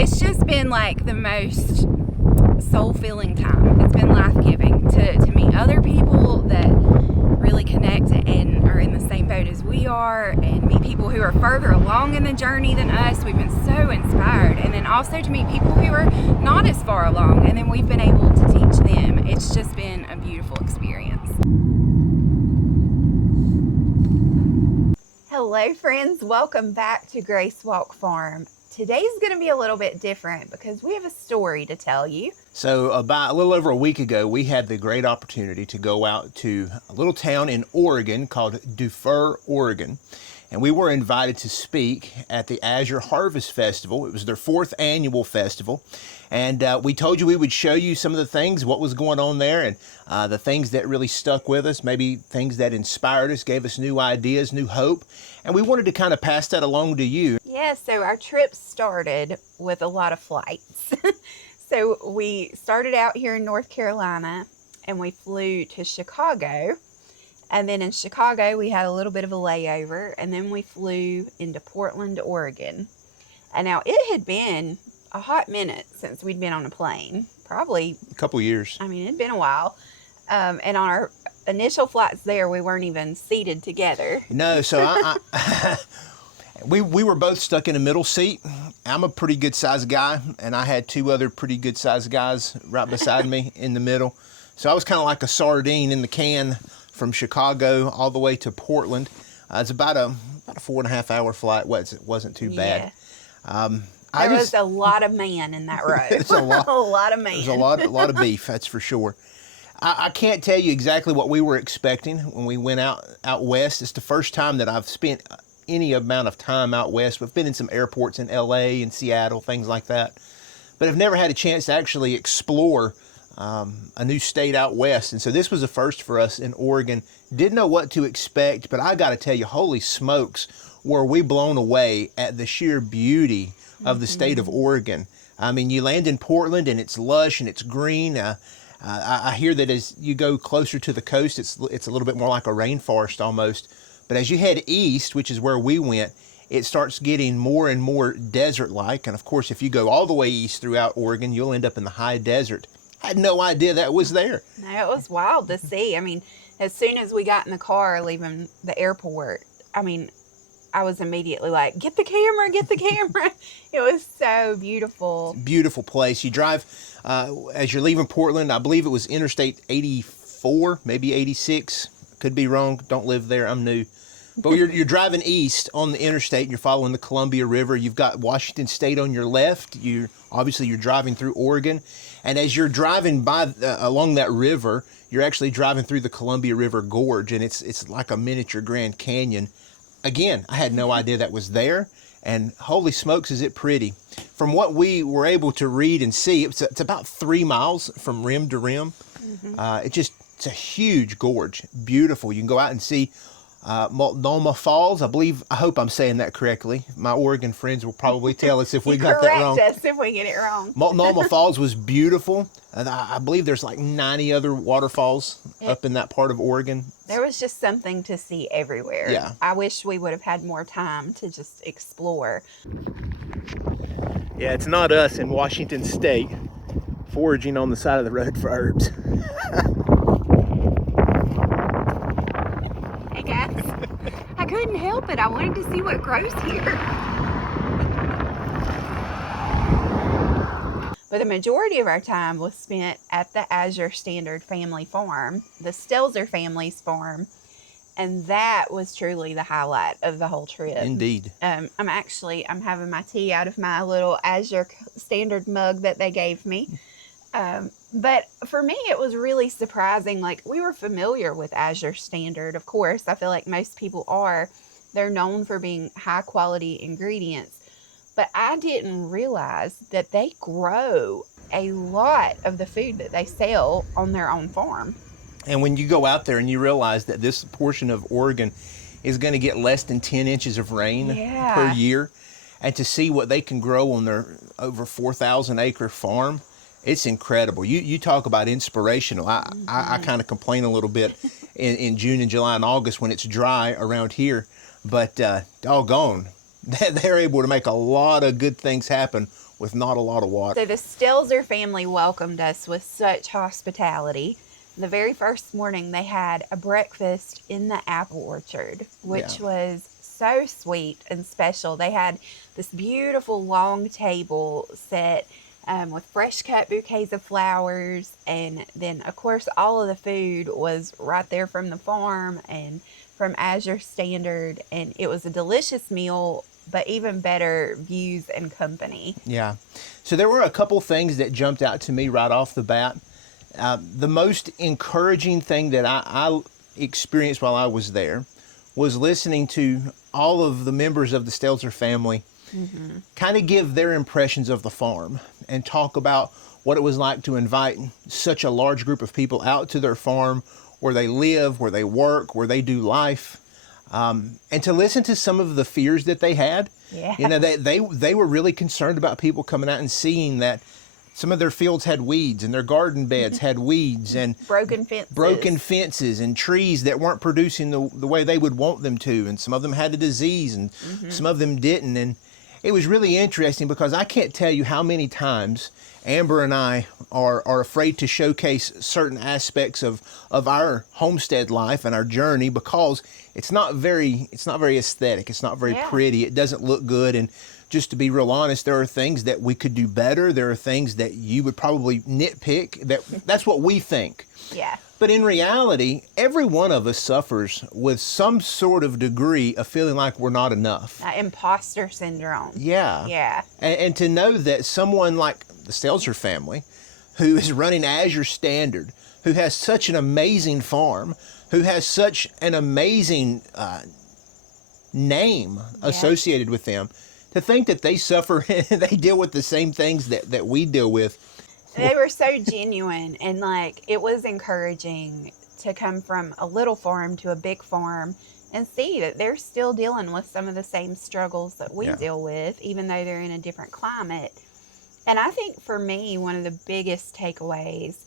it's just been like the most soul-filling time. It's been life-giving to meet other people that really connect and are in the same boat as we are, and meet people who are further along in the journey than us. We've been so inspired, and then also to meet people who are not as far along, and then we've been able to teach them. It's just been a beautiful experience. Hello friends, welcome back to Grace Walk Farm. Today's going to be a little bit different because we have a story to tell you. So about a little over a week ago, we had the great opportunity to go out to a little town in Oregon called Dufour, Oregon. And we were invited to speak at the Azure Harvest Festival. It was their 4th annual festival. And we told you we would show you some of the things, what was going on there, and the things that really stuck with us, maybe things that inspired us, gave us new ideas, new hope. And we wanted to kind of pass that along to you. Yeah, so our trip started with a lot of flights. So we started out here in North Carolina and we flew to Chicago. And then in Chicago, we had a little bit of a layover, and then we flew into Portland, Oregon. And now it had been a hot minute since we'd been on a plane, probably A couple years. I mean, it'd been a while. And on our initial flights there, we weren't even seated together. No, so we were both stuck in a middle seat. I'm a pretty good sized guy, and I had 2 other pretty good sized guys right beside me in the middle. So I was kind of like a sardine in the can from Chicago all the way to Portland. It's about a 4.5 hour flight. It wasn't too bad. There was a lot of man in that row. It's a lot, a lot of man. There's a lot of beef, that's for sure. I can't tell you exactly what we were expecting when we went out west. It's the first time that I've spent any amount of time out west. We've been in some airports in LA and Seattle, things like that. But I've never had a chance to actually explore a new state out west. And so this was a first for us in Oregon. Didn't know what to expect, but I got to tell you, holy smokes, were we blown away at the sheer beauty of the state of Oregon. I mean, you land in Portland and it's lush and it's green. I hear that as you go closer to the coast, it's a little bit more like a rainforest almost. But as you head east, which is where we went, it starts getting more and more desert-like. And of course, if you go all the way east throughout Oregon, you'll end up in the high desert. I had no idea that was there. No, it was wild to see. I mean, as soon as we got in the car leaving the airport, I mean, I was immediately like, get the camera, get the camera. It was so beautiful. Beautiful place. You drive, as you're leaving Portland, I believe it was Interstate 84, maybe 86. Could be wrong. Don't live there. I'm new. But you're driving east on the interstate and you're following the Columbia River. You've got Washington State on your left. You're driving through Oregon. And as you're driving by along that river, you're actually driving through the Columbia River Gorge, and it's like a miniature Grand Canyon. Again, I had no idea that was there, and holy smokes, is it pretty. From what we were able to read and see, it's about 3 miles from rim to rim. It's a huge gorge, beautiful. You can go out and see Multnomah Falls. I hope I'm saying that correctly. My Oregon friends will probably tell us if we got that wrong. Correct us if we get it wrong. Multnomah Falls was beautiful. And I believe there's like 90 other waterfalls up in that part of Oregon. There was just something to see everywhere. Yeah. I wish we would have had more time to just explore. Yeah, it's not us in Washington State foraging on the side of the road for herbs. Hey guys, I couldn't help it. I wanted to see what grows here. But the majority of our time was spent at the Azure Standard family farm, the Stelzer family's farm, and that was truly the highlight of the whole trip. Indeed. I'm having my tea out of my little Azure Standard mug that they gave me. But for me, it was really surprising. Like, we were familiar with Azure Standard, of course. I feel like most people are. They're known for being high quality ingredients. But I didn't realize that they grow a lot of the food that they sell on their own farm. And when you go out there and you realize that this portion of Oregon is going to get less than 10 inches of rain per year, and to see what they can grow on their over 4,000 acre farm, it's incredible. You talk about inspirational. I kind of complain a little bit in June and July and August when it's dry around here, but doggone, They're able to make a lot of good things happen with not a lot of water. So the Stelzer family welcomed us with such hospitality. The very first morning, they had a breakfast in the apple orchard, which Yeah. was so sweet and special. They had this beautiful long table set with fresh cut bouquets of flowers. And then, of course, all of the food was right there from the farm and from Azure Standard. And it was a delicious meal, but even better views and company. Yeah. So there were a couple things that jumped out to me right off the bat. The most encouraging thing that I experienced while I was there was listening to all of the members of the Stelzer family kind of give their impressions of the farm and talk about what it was like to invite such a large group of people out to their farm where they live, where they work, where they do life. And to listen to some of the fears that they had. Yeah. You know, they were really concerned about people coming out and seeing that some of their fields had weeds and their garden beds had weeds and broken fences and trees that weren't producing the way they would want them to. And some of them had a disease and some of them didn't. And it was really interesting because I can't tell you how many times Amber and I are afraid to showcase certain aspects of our homestead life and our journey because it's not very aesthetic. It's not very pretty. It doesn't look good. And just to be real honest, there are things that we could do better. There are things that you would probably nitpick. That's what we think. Yeah. But in reality, every one of us suffers with some sort of degree of feeling like we're not enough. Imposter syndrome. Yeah. Yeah. And to know that someone like the Stelzer family, who is running Azure Standard, who has such an amazing farm, who has such an amazing name associated with them, to think that they suffer and they deal with the same things that we deal with. They were so genuine, and like it was encouraging to come from a little farm to a big farm and see that they're still dealing with some of the same struggles that we deal with, even though they're in a different climate. And I think for me, one of the biggest takeaways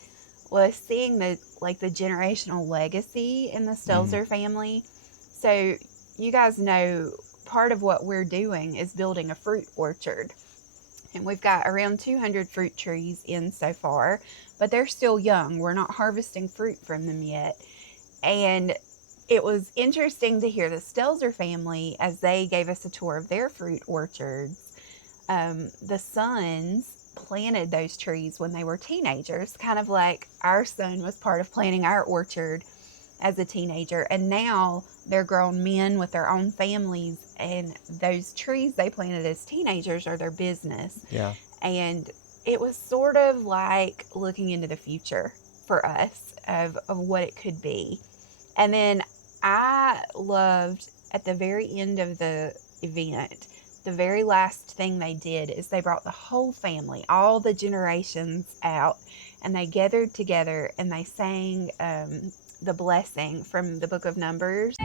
was seeing the generational legacy in the Stelzer family. So you guys know part of what we're doing is building a fruit orchard. And we've got around 200 fruit trees in so far, but they're still young. We're not harvesting fruit from them yet. And it was interesting to hear the Stelzer family, as they gave us a tour of their fruit orchards, the sons planted those trees when they were teenagers, kind of like our son was part of planting our orchard as a teenager. And now they're grown men with their own families, and those trees they planted as teenagers are their business. Yeah. And it was sort of like looking into the future for us of what it could be. And then I loved at the very end of the event, the very last thing they did is they brought the whole family, all the generations out, and they gathered together and they sang the blessing from the book of Numbers.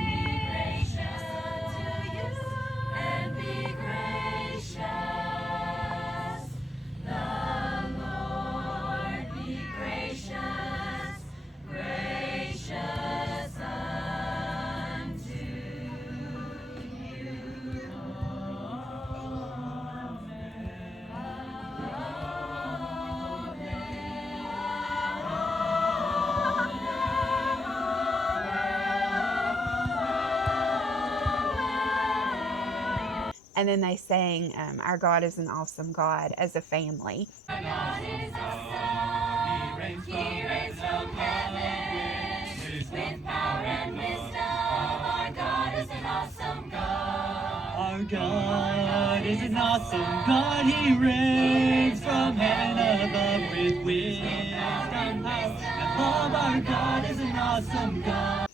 And then they sang, Our God is an Awesome God, as a family. Our God is awesome. He reigns from heaven with power and wisdom. Our God is an awesome God. Our God is an awesome God. He reigns from heaven above with wisdom, power, and love. Our God is an awesome God.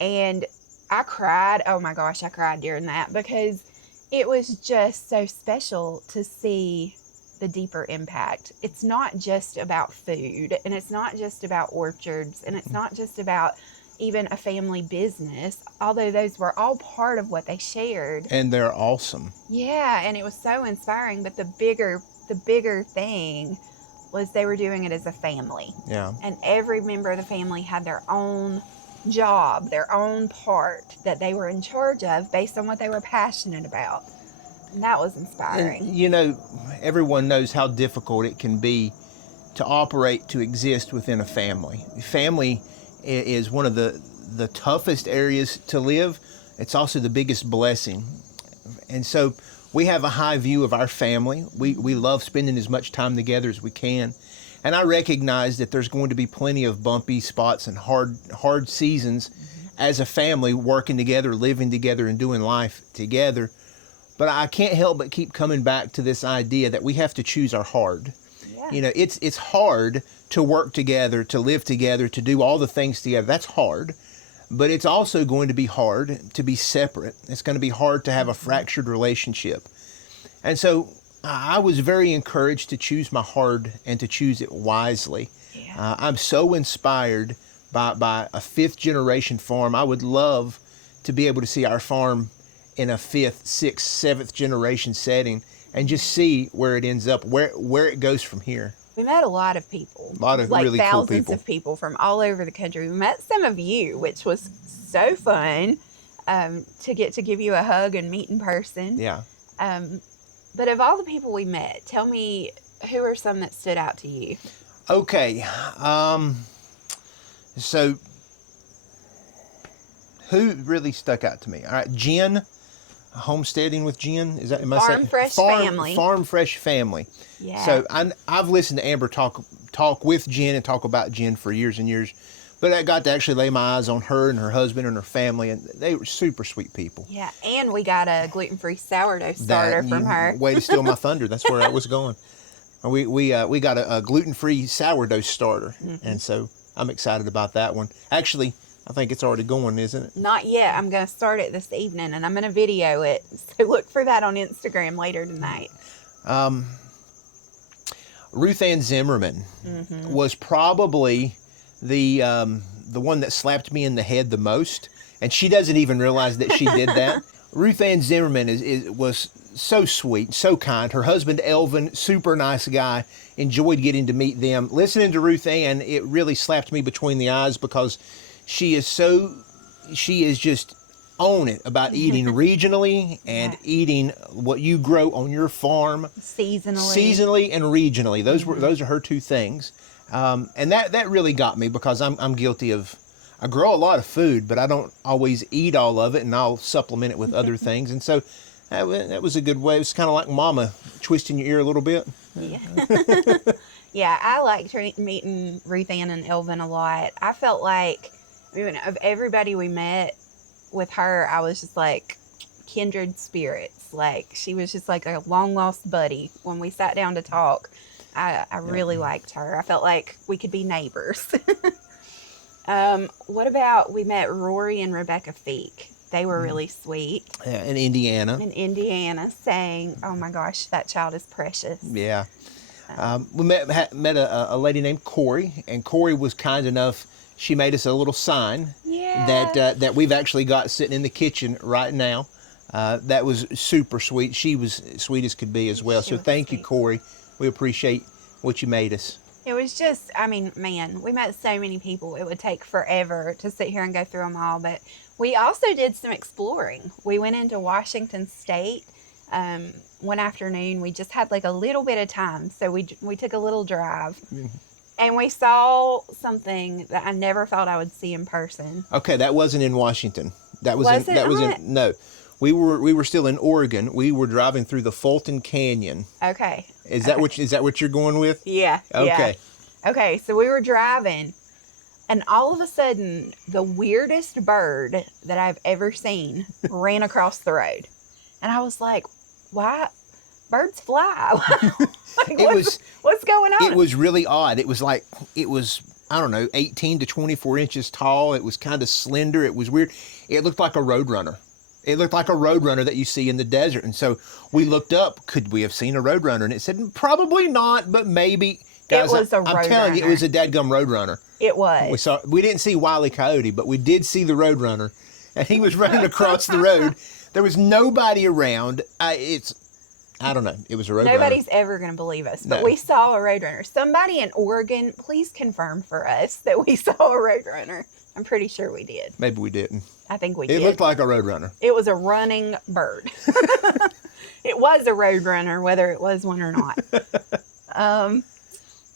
And I cried. Oh my gosh, I cried during that because it was just so special to see the deeper impact. It's not just about food, and it's not just about orchards, and it's not just about even a family business, although those were all part of what they shared. And they're awesome. Yeah, and it was so inspiring, but the bigger thing was they were doing it as a family. Yeah. And every member of the family had their own job, their own part that they were in charge of based on what they were passionate about. And that was inspiring. And, you know, everyone knows how difficult it can be to operate, to exist within a family. Family is one of the toughest areas to live. It's also the biggest blessing. And so we have a high view of our family. We love spending as much time together as we can. And I recognize that there's going to be plenty of bumpy spots and hard seasons as a family, working together, living together, and doing life together. But I can't help but keep coming back to this idea that we have to choose our hard. Yeah. You know, it's hard to work together, to live together, to do all the things together. That's hard. But it's also going to be hard to be separate. It's going to be hard to have a fractured relationship. And so I was very encouraged to choose my hard and to choose it wisely. Yeah. I'm so inspired by a fifth generation farm. I would love to be able to see our farm in a fifth, sixth, seventh generation setting and just see where it ends up, where it goes from here. We met a lot of people. A lot of like really cool thousands people. of people from all over the country. We met some of you, which was so fun to get to give you a hug and meet in person. Yeah. But of all the people we met, tell me, who are some that stood out to you? Okay. So who really stuck out to me? All right, Jen, homesteading with Jen. Is that am I Farm saying? Fresh Family. Farm Fresh Family. Yeah. So I've listened to Amber talk with Jen and talk about Jen for years and years, but I got to actually lay my eyes on her and her husband and her family, and they were super sweet people. Yeah, and we got a gluten-free sourdough starter from her. Way to steal my thunder. That's where I was going. We got a gluten-free sourdough starter, and so I'm excited about that one. Actually, I think it's already going, isn't it? Not yet. I'm going to start it this evening, and I'm going to video it. So look for that on Instagram later tonight. Ruth Ann Zimmerman was probably the one that slapped me in the head the most, and she doesn't even realize that she did that. Ruth Ann Zimmerman was so sweet, so kind. Her husband Elvin, super nice guy. Enjoyed getting to meet them. Listening to Ruth Ann, it really slapped me between the eyes because she is just on it about eating regionally and eating what you grow on your farm seasonally and regionally. Those are her two things. And that really got me because I'm guilty of, I grow a lot of food, but I don't always eat all of it, and I'll supplement it with other things. And so that was a good way. It was kind of like Mama twisting your ear a little bit. Yeah. Yeah, I liked meeting Ruth Ann and Elvin a lot. I felt like, of everybody we met with her, I was just like kindred spirits. Like, she was just like a long lost buddy. When we sat down to talk, I really liked her. I felt like we could be neighbors. What about, we met Rory and Rebecca Feek. They were really sweet. Yeah, in Indiana. Saying, oh my gosh, that child is precious. Yeah. We met a lady named Corey, and Corey was kind enough. She made us a little sign that we've actually got sitting in the kitchen right now. That was super sweet. She was sweet as could be as well. So thank you, Corey. We appreciate what you made us. It was just, I mean, man, we met so many people. It would take forever to sit here and go through them all. But we also did some exploring. We went into Washington State one afternoon. We just had like a little bit of time. So we took a little drive. And we saw something that I never thought I would see in person. Okay, that wasn't in Washington. No. We were still in Oregon. We were driving through the Fulton Canyon. Okay. Is that what you're going with? Yeah. Okay. Yeah. Okay, so we were driving, and all of a sudden, the weirdest bird that I've ever seen ran across the road. And I was like, why? Birds fly. Like, what's going on? It was really odd. It was, I don't know, 18 to 24 inches tall. It was kind of slender. It was weird. It looked like a roadrunner. It looked like a roadrunner that you see in the desert. And so we looked up, could we have seen a roadrunner? And it said, probably not, but maybe. Guys, it was a roadrunner. I'm telling you, it was a dadgum roadrunner. It was. We didn't see Wile E. Coyote, but we did see the roadrunner. And he was running across the road. There was nobody around. I don't know. It was a roadrunner. Nobody's ever going to believe us, but we saw a roadrunner. Somebody in Oregon, please confirm for us that we saw a roadrunner. I'm pretty sure we did. Maybe we didn't. I think we did. It looked like a roadrunner. It was a running bird. It was a road runner, whether it was one or not.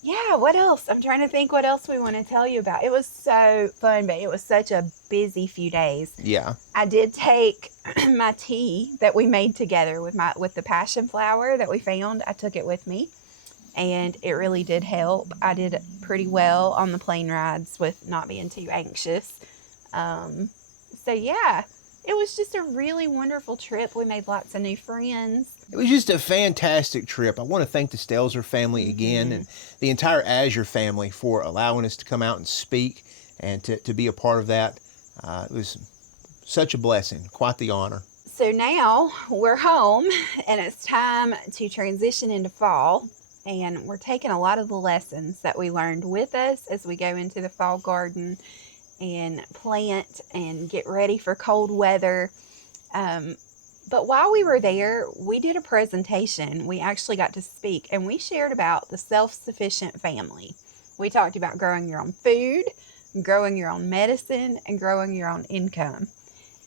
Yeah, what else? I'm trying to think what else we want to tell you about. It was so fun, but it was such a busy few days. Yeah. I did take my tea that we made together with the passion flower that we found. I took it with me, and it really did help. I did pretty well on the plane rides with not being too anxious. So yeah, it was just a really wonderful trip. We made lots of new friends. It was just a fantastic trip. I want to thank the Stelzer family again and the entire Azure family for allowing us to come out and speak and to be a part of that. It was such a blessing, quite the honor. So now we're home and it's time to transition into fall. And we're taking a lot of the lessons that we learned with us as we go into the fall garden and plant and get ready for cold weather. But while we were there, we did a presentation. We actually got to speak, and we shared about the self-sufficient family. We talked about growing your own food, growing your own medicine, and growing your own income.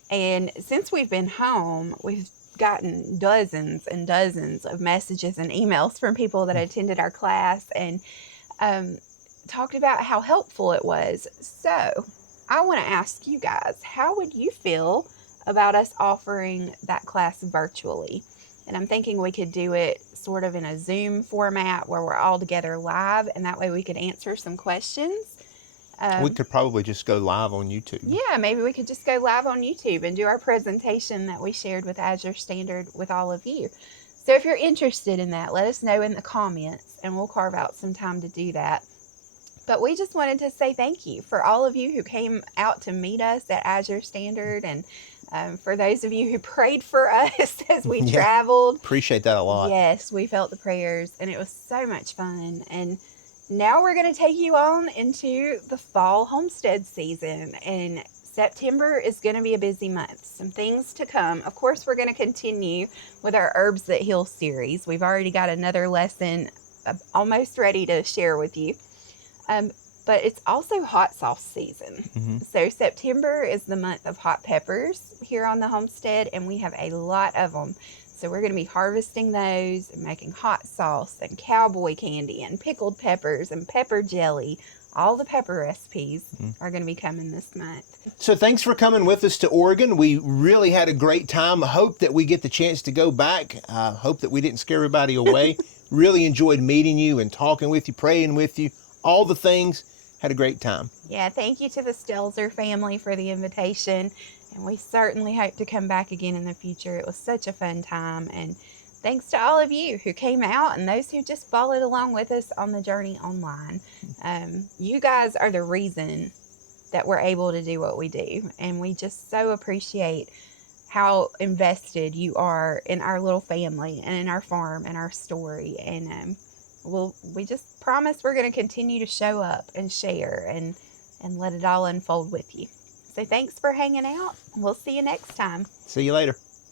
And since we've been home, we've gotten dozens and dozens of messages and emails from people that attended our class and talked about how helpful it was. So I want to ask you guys, how would you feel about us offering that class virtually? And I'm thinking we could do it sort of in a Zoom format where we're all together live, and that way we could answer some questions. We could probably just go live on YouTube. Yeah, maybe we could just go live on YouTube and do our presentation that we shared with Azure Standard with all of you. So if you're interested in that, let us know in the comments, and we'll carve out some time to do that. But we just wanted to say thank you for all of you who came out to meet us at Azure Standard, and for those of you who prayed for us as we traveled. Appreciate that a lot. Yes, we felt the prayers, and it was so much fun. And now we're going to take you on into the fall homestead season, and September is going to be a busy month. Some things to come. Of course, we're going to continue with our Herbs That Heal series. We've already got another lesson almost ready to share with you. But it's also hot sauce season. So September is the month of hot peppers here on the homestead, and we have a lot of them. So we're going to be harvesting those and making hot sauce and cowboy candy and pickled peppers and pepper jelly. All the pepper recipes are going to be coming this month. So thanks for coming with us to Oregon. We really had a great time. I hope that we get the chance to go back. I hope that we didn't scare everybody away. Really enjoyed meeting you and talking with you, praying with you, all the things. Had a great time. Yeah, thank you to the Stelzer family for the invitation. And we certainly hope to come back again in the future. It was such a fun time. And thanks to all of you who came out and those who just followed along with us on the journey online. You guys are the reason that we're able to do what we do. And we just so appreciate how invested you are in our little family and in our farm and our story. And we just promise we're going to continue to show up and share and let it all unfold with you. So thanks for hanging out. We'll see you next time. See you later.